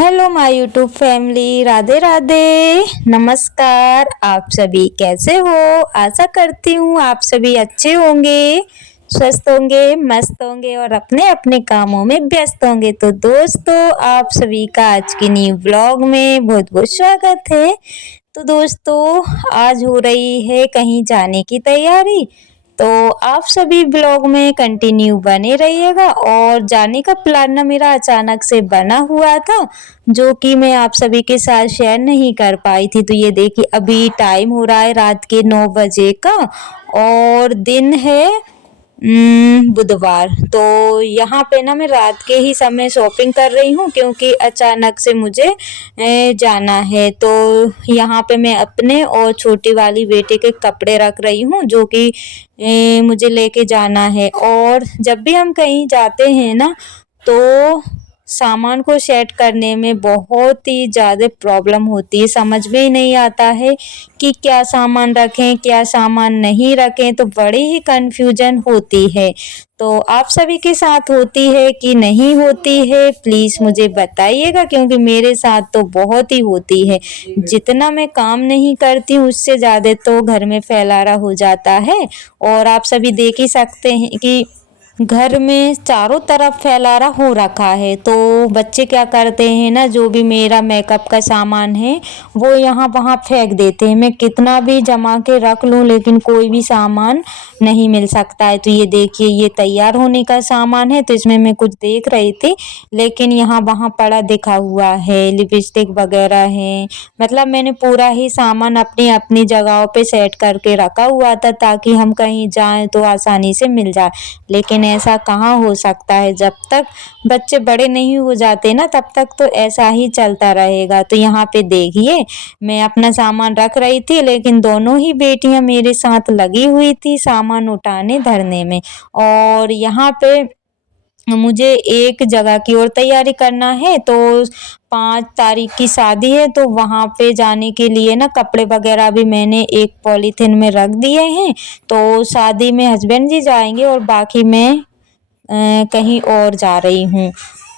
Hello my YouTube family, Radhe Radhe, नमस्कार। आप सभी कैसे हो? आशा करती हूँ आप सभी अच्छे होंगे, स्वस्थ होंगे, मस्त होंगे और अपने अपने कामों में व्यस्त होंगे। तो दोस्तों, आप सभी का आज की न्यू ब्लॉग में बहुत बहुत स्वागत है। तो दोस्तों, आज हो रही है कहीं जाने की तैयारी, तो आप सभी ब्लॉग में कंटिन्यू बने रहिएगा। और जाने का प्लान ना मेरा अचानक से बना हुआ था, जो कि मैं आप सभी के साथ शेयर नहीं कर पाई थी। तो ये देखिए, अभी टाइम हो रहा है रात के 9 बजे का और दिन है बुधवार। तो यहाँ पे ना मैं रात के ही समय शॉपिंग कर रही हूँ, क्योंकि अचानक से मुझे जाना है। तो यहाँ पे मैं अपने और छोटी वाली बेटे के कपड़े रख रही हूँ, जो कि मुझे लेके जाना है। और जब भी हम कहीं जाते हैं ना, तो सामान को सेट करने में बहुत ही ज़्यादा प्रॉब्लम होती है। समझ में ही नहीं आता है कि क्या सामान रखें, क्या सामान नहीं रखें, तो बड़ी ही कन्फ्यूजन होती है। तो आप सभी के साथ होती है कि नहीं होती है, प्लीज़ मुझे बताइएगा, क्योंकि मेरे साथ तो बहुत ही होती है। जितना मैं काम नहीं करती हूँ, उससे ज़्यादा तो घर में फैलारा हो जाता है। और आप सभी देख ही सकते हैं कि घर में चारों तरफ फैलारा हो रखा है। तो बच्चे क्या करते हैं ना, जो भी मेरा मेकअप का सामान है वो यहाँ वहाँ फेंक देते हैं। मैं कितना भी जमा के रख लूँ, लेकिन कोई भी सामान नहीं मिल सकता है। तो ये देखिए, ये तैयार होने का सामान है, तो इसमें मैं कुछ देख रही थी, लेकिन यहाँ वहाँ पड़ा दिखा हुआ है। लिपस्टिक वगैरह है, मतलब मैंने पूरा ही सामान अपनी अपनी जगहों पे सेट करके रखा हुआ था, ताकि हम कहीं जाएं तो आसानी से मिल जाए। लेकिन ऐसा कहाँ हो सकता है, जब तक बच्चे बड़े नहीं हो जाते ना, तब तक तो ऐसा ही चलता रहेगा। तो यहाँ पे देखिए, मैं अपना सामान रख रही थी, लेकिन दोनों ही बेटियां मेरे साथ लगी हुई थी सामान उठाने धरने में। और यहाँ पे मुझे एक जगह की और तैयारी करना है। तो 5 तारीख की शादी है, तो वहाँ पे जाने के लिए ना कपड़े वगैरह भी मैंने एक पॉलीथिन में रख दिए हैं। तो शादी में हस्बैंड जी जाएंगे और बाकी मैं कहीं और जा रही हूँ।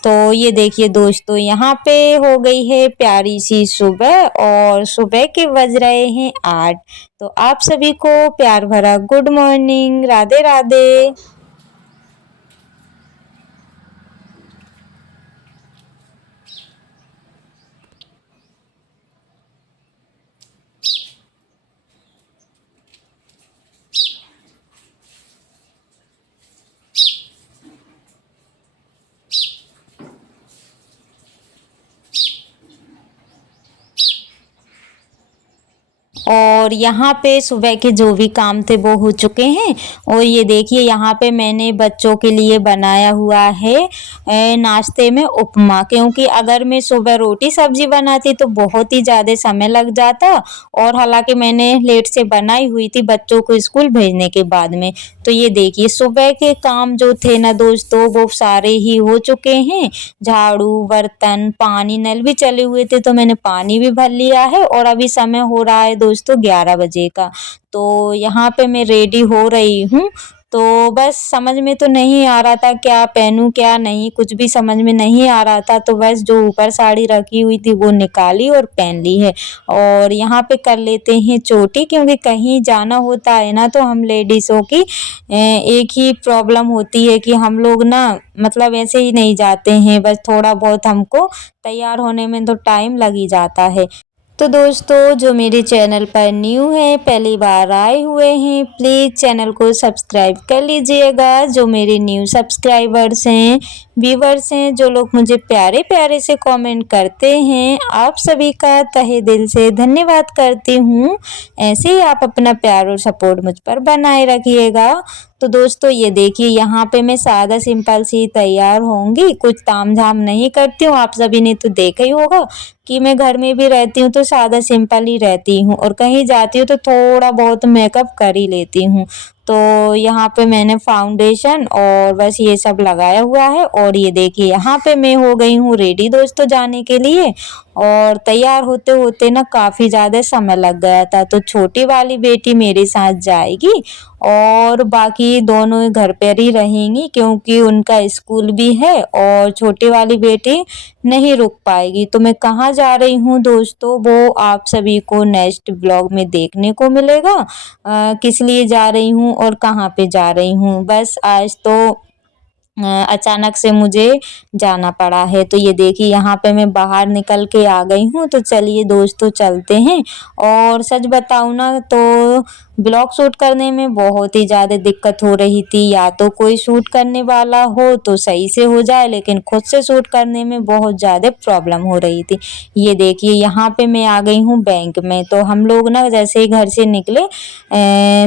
तो ये देखिए दोस्तों, यहाँ पे हो गई है प्यारी सी सुबह और सुबह के बज रहे हैं 8। तो आप सभी को प्यार भरा गुड मॉर्निंग, राधे राधे। और यहाँ पे सुबह के जो भी काम थे वो हो चुके हैं। और ये देखिए, यहाँ पे मैंने बच्चों के लिए बनाया हुआ है नाश्ते में उपमा, क्योंकि अगर मैं सुबह रोटी सब्जी बनाती तो बहुत ही ज़्यादा समय लग जाता। और हालांकि मैंने लेट से बनाई हुई थी बच्चों को स्कूल भेजने के बाद में। तो ये देखिए, सुबह के काम जो थे ना दोस्तों, वो सारे ही हो चुके हैं। झाड़ू, बर्तन, पानी, नल भी चले हुए थे, तो मैंने पानी भी भर लिया है। और अभी समय हो रहा है दोस्तों 11 बजे का। तो यहाँ पे मैं रेडी हो रही हूँ। तो बस समझ में तो नहीं आ रहा था क्या पहनूं क्या नहीं, कुछ भी समझ में नहीं आ रहा था। तो बस जो ऊपर साड़ी रखी हुई थी वो निकाली और पहन ली है। और यहाँ पे कर लेते हैं चोटी, क्योंकि कहीं जाना होता है ना, तो हम लेडीज़ों की एक ही प्रॉब्लम होती है कि हम लोग ना, मतलब ऐसे ही नहीं जाते हैं, बस थोड़ा बहुत हमको तैयार होने में तो टाइम लग ही जाता है। तो दोस्तों, जो मेरे चैनल पर न्यू है, पहली बार आए हुए हैं, प्लीज़ चैनल को सब्सक्राइब कर लीजिएगा। जो मेरे न्यू सब्सक्राइबर्स हैं, व्यूवर्स हैं, जो लोग मुझे प्यारे प्यारे से कमेंट करते हैं, आप सभी का तहे दिल से धन्यवाद करती हूँ। ऐसे ही आप अपना प्यार और सपोर्ट मुझ पर बनाए रखिएगा। तो दोस्तों, ये देखिए, यहाँ पे मैं सादा सिंपल सी तैयार होंगी, कुछ ताम झाम नहीं करती हूँ। आप सभी ने तो देखा ही होगा कि मैं घर में भी रहती हूँ तो सादा सिंपल ही रहती हूँ और कहीं जाती हूँ तो थोड़ा बहुत मेकअप कर ही लेती हूँ। तो यहाँ पे मैंने फाउंडेशन और बस ये सब लगाया हुआ है और ये देखिए यहाँ पे मैं हो गई हूँ रेडी दोस्तों जाने के लिए। और तैयार होते होते ना काफ़ी ज़्यादा समय लग गया था, तो छोटी वाली बेटी मेरे साथ जाएगी और बाकी दोनों घर पर ही रहेंगी क्योंकि उनका स्कूल भी है और छोटी वाली बेटी नहीं रुक पाएगी। तो मैं कहाँ जा रही हूँ दोस्तों वो आप सभी को नेक्स्ट ब्लॉग में देखने को मिलेगा। किस लिए जा रही हूँ और कहाँ पे जा रही हूँ। बस आज तो अचानक से मुझे जाना पड़ा है। तो ये देखिए यहाँ पे मैं बाहर निकल के आ गई हूँ, तो चलिए दोस्तों चलते हैं। और सच बताऊँ ना तो ब्लॉग शूट करने में बहुत ही ज़्यादा दिक्कत हो रही थी, या तो कोई शूट करने वाला हो तो सही से हो जाए, लेकिन खुद से शूट करने में बहुत ज़्यादा प्रॉब्लम हो रही थी। ये देखिए यहाँ पे मैं आ गई हूँ बैंक में। तो हम लोग ना जैसे ही घर से निकले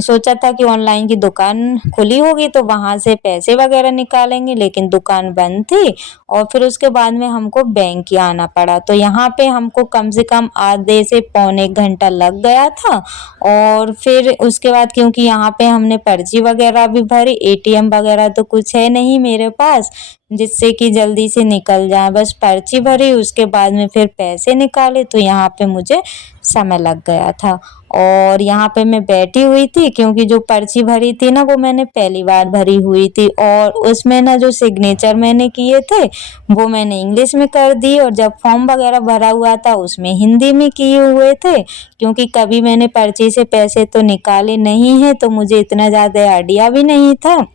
सोचा था कि ऑनलाइन की दुकान खुली होगी तो वहाँ से पैसे वगैरह निकालेंगे, लेकिन दुकान बंद थी और फिर उसके बाद में हमको बैंक ही आना पड़ा। तो यहाँ पे हमको कम से कम आधे से पौने 1 घंटा लग गया था। और फिर उसके बाद क्योंकि यहाँ पे हमने पर्ची वगैरह भी भरी, एटीएम वगैरह तो कुछ है नहीं मेरे पास जिससे कि जल्दी से निकल जाए, बस पर्ची भरी उसके बाद में फिर पैसे निकाले, तो यहाँ पे मुझे समय लग गया था। और यहाँ पे मैं बैठी हुई थी क्योंकि जो पर्ची भरी थी ना वो मैंने पहली बार भरी हुई थी और उसमें ना जो सिग्नेचर मैंने किए थे वो मैंने इंग्लिश में कर दी और जब फॉर्म वगैरह भरा हुआ था उसमें हिंदी में किए हुए थे, क्योंकि कभी मैंने पर्ची से पैसे तो निकाले नहीं हैं तो मुझे इतना ज़्यादा आइडिया भी नहीं था।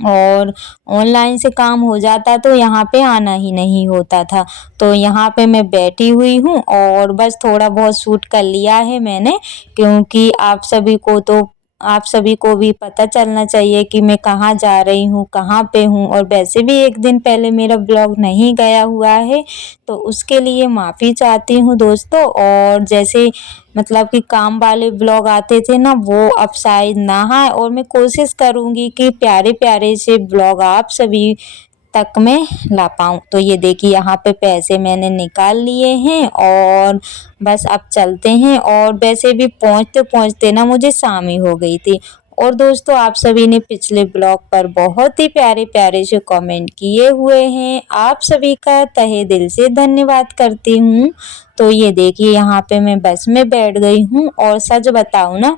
और ऑनलाइन से काम हो जाता तो यहाँ पे आना ही नहीं होता था। तो यहाँ पे मैं बैठी हुई हूँ और बस थोड़ा बहुत शूट कर लिया है मैंने, क्योंकि आप सभी को भी पता चलना चाहिए कि मैं कहाँ जा रही हूँ, कहाँ पे हूँ। और वैसे भी 1 दिन पहले मेरा ब्लॉग नहीं गया हुआ है, तो उसके लिए माफ़ी चाहती हूँ दोस्तों। और जैसे मतलब कि काम वाले ब्लॉग आते थे ना वो अब शायद ना आए, और मैं कोशिश करूँगी कि प्यारे-प्यारे से ब्लॉग आप सभी तक मैं ला पाऊँ। तो ये देखिए यहाँ पे पैसे मैंने निकाल लिए हैं और बस अब चलते हैं। और वैसे भी पहुँचते-पहुँचते ना मुझे शाम ही हो गई थी। और दोस्तों आप सभी ने पिछले ब्लॉग पर बहुत ही प्यारे-प्यारे से कमेंट किए हुए हैं, आप सभी का तहे दिल से धन्यवाद करती हूँ। तो ये देखिए यहाँ पे मैं बस में बैठ गई हूँ और सच बताऊँ ना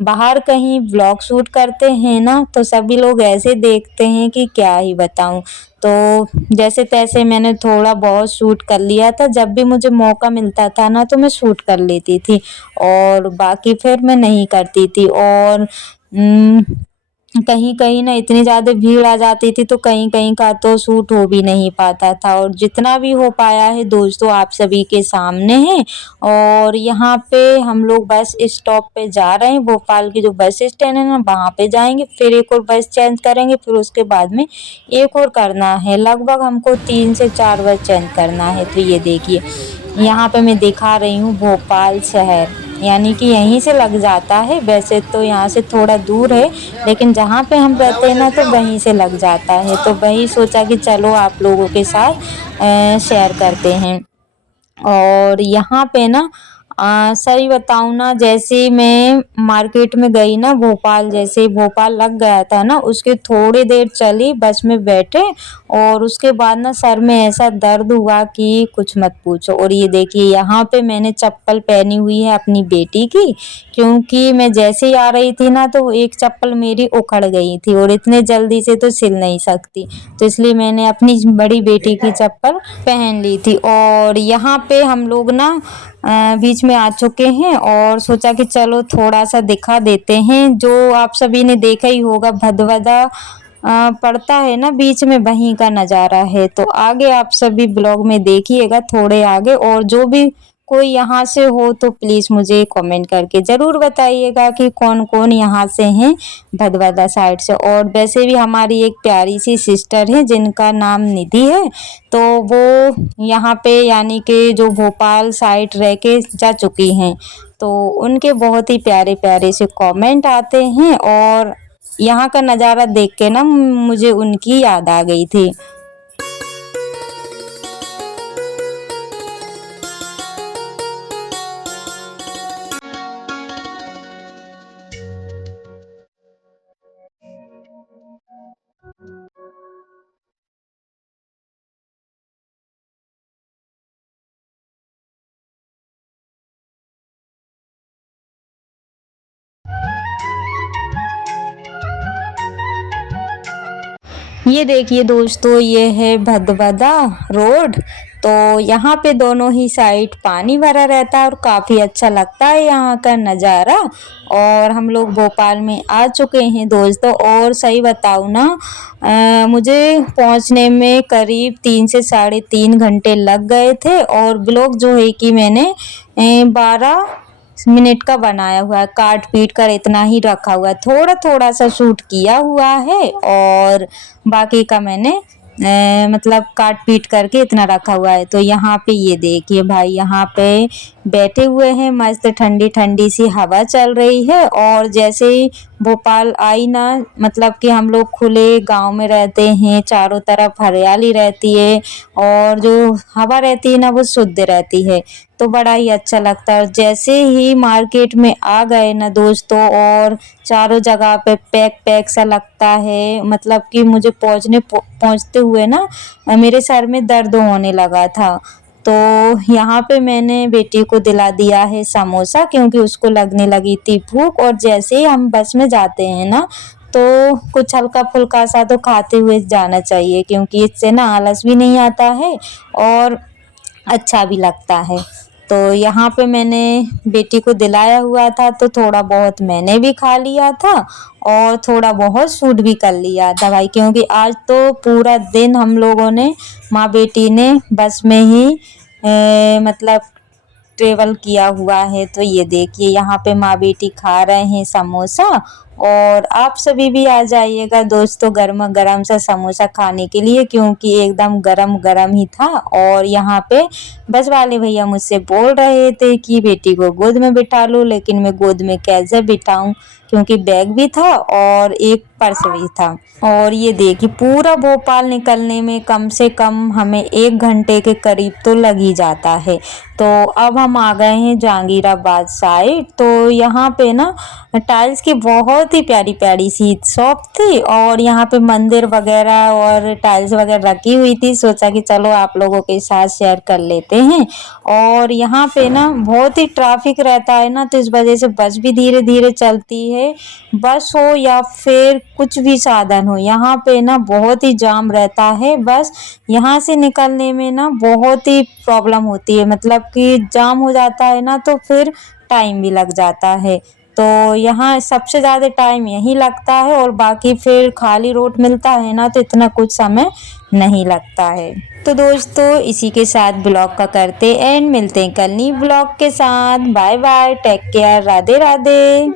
बाहर कहीं व्लॉग शूट करते हैं ना तो सभी लोग ऐसे देखते हैं कि क्या ही बताऊँ। तो जैसे तैसे मैंने थोड़ा बहुत शूट कर लिया था, जब भी मुझे मौका मिलता था ना तो मैं शूट कर लेती थी और बाकी फिर मैं नहीं करती थी। और कहीं-कहीं ना इतनी ज़्यादा भीड़ आ जाती थी तो कहीं-कहीं का तो शूट हो भी नहीं पाता था, और जितना भी हो पाया है दोस्तों आप सभी के सामने है। और यहाँ पे हम लोग बस स्टॉप पे जा रहे हैं, भोपाल की जो बस स्टैंड है ना वहाँ पे जाएंगे, फिर एक और बस चेंज करेंगे, फिर उसके बाद में एक और करना है, लगभग हमको 3 से 4 बस चेंज करना है। तो ये देखिए यहाँ पे मैं दिखा रही हूँ भोपाल शहर, यानी कि यहीं से लग जाता है। वैसे तो यहाँ से थोड़ा दूर है लेकिन जहाँ पे हम रहते हैं ना तो वहीं से लग जाता है, तो वही सोचा कि चलो आप लोगों के साथ शेयर करते हैं। और यहाँ पे ना सही बताऊँ ना जैसे मैं मार्केट में गई ना भोपाल, जैसे भोपाल लग गया था ना उसके थोड़ी देर चली बस में बैठे और उसके बाद ना सर में ऐसा दर्द हुआ कि कुछ मत पूछो। और ये देखिए यहाँ पे मैंने चप्पल पहनी हुई है अपनी बेटी की, क्योंकि मैं जैसे ही आ रही थी ना तो एक चप्पल मेरी उखड़ गई थी और इतने जल्दी से तो सिल नहीं सकती, तो इसलिए मैंने अपनी बड़ी बेटी की चप्पल पहन ली थी। और यहाँ पे हम लोग ना बीच में आ चुके हैं और सोचा कि चलो थोड़ा सा दिखा देते हैं, जो आप सभी ने देखा ही होगा भदभदा पड़ता है ना बीच में, वहीं का नज़ारा है। तो आगे आप सभी ब्लॉग में देखिएगा थोड़े आगे, और जो भी कोई यहाँ से हो तो प्लीज़ मुझे कमेंट करके ज़रूर बताइएगा कि कौन कौन यहाँ से हैं भदभदा साइड से। और वैसे भी हमारी एक प्यारी सी सिस्टर है जिनका नाम निधि है, तो वो यहाँ पे यानी कि जो भोपाल साइड रह के जा चुकी हैं, तो उनके बहुत ही प्यारे प्यारे से कमेंट आते हैं और यहाँ का नज़ारा देख के ना मुझे उनकी याद आ गई थी। ये देखिए दोस्तों, ये है भदभदा रोड। तो यहाँ पे दोनों ही साइड पानी भरा रहता है और काफ़ी अच्छा लगता है यहाँ का नज़ारा। और हम लोग भोपाल में आ चुके हैं दोस्तों, और सही बताऊँ ना, मुझे पहुँचने में करीब 3 से 3.5 घंटे लग गए थे। और ब्लॉग जो है कि मैंने 12 मिनट का बनाया हुआ है, काट पीट कर इतना ही रखा हुआ है, थोड़ा थोड़ा सा शूट किया हुआ है और बाकी का मैंने मतलब काट पीट करके इतना रखा हुआ है। तो यहाँ पे ये देखिए भाई, यहाँ पे बैठे हुए हैं, मस्त ठंडी ठंडी सी हवा चल रही है। और जैसे ही भोपाल आई ना, मतलब कि हम लोग खुले गांव में रहते हैं, चारों तरफ हरियाली रहती है और जो हवा रहती है ना वो शुद्ध रहती है, तो बड़ा ही अच्छा लगता है। और जैसे ही मार्केट में आ गए ना दोस्तों, और चारों जगह पे पैक पैक सा लगता है, मतलब कि मुझे पहुंचते हुए ना मेरे सर में दर्द होने लगा था। तो यहाँ पे मैंने बेटी को दिला दिया है समोसा, क्योंकि उसको लगने लगी थी भूख। और जैसे ही हम बस में जाते हैं ना, तो कुछ हल्का फुल्का सा तो खाते हुए जाना चाहिए, क्योंकि इससे ना आलस भी नहीं आता है और अच्छा भी लगता है। तो यहाँ पे मैंने बेटी को दिलाया हुआ था, तो थोड़ा बहुत मैंने भी खा लिया था और थोड़ा बहुत शूट भी कर लिया था भाई, क्योंकि आज तो पूरा दिन हम लोगों ने, माँ बेटी ने बस में ही मतलब ट्रेवल किया हुआ है। तो ये देखिए, यहाँ पे माँ बेटी खा रहे हैं समोसा। और आप सभी भी आ जाइएगा दोस्तों गर्मा गर्म सा समोसा खाने के लिए, क्योंकि एकदम गरम गरम ही था। और यहाँ पे बस वाले भैया मुझसे बोल रहे थे कि बेटी को गोद में बिठा लो, लेकिन मैं गोद में कैसे बिठाऊं, क्योंकि बैग भी था और एक पर्स भी था। और ये देखिए, पूरा भोपाल निकलने में कम से कम हमें 1 घंटे के करीब तो लग ही जाता है। तो अब हम आ गए हैं जहांगीराबाद साइड। तो यहाँ पे ना टाइल्स की बहुत ही प्यारी प्यारी सी शॉप थी, और यहाँ पे मंदिर वगैरह और टाइल्स वगैरह रखी हुई थी। सोचा कि चलो आप लोगों के साथ शेयर कर लेते हैं। और यहाँ पे ना बहुत ही ट्रैफिक रहता है ना, तो इस वजह से बस भी धीरे धीरे चलती है। बस हो या फिर कुछ भी साधन हो, यहाँ पे ना बहुत ही जाम रहता है। बस यहाँ से निकलने में ना बहुत ही प्रॉब्लम होती है, मतलब कि जाम हो जाता है ना, तो फिर टाइम भी लग जाता है। तो यहाँ सबसे ज़्यादा टाइम यही लगता है, और बाकी फिर खाली रोड मिलता है ना, तो इतना कुछ समय नहीं लगता है। तो दोस्तों इसी के साथ ब्लॉग का करते एंड, मिलते हैं कल नई ब्लॉग के साथ। Bye bye, take care, Radhe Radhe.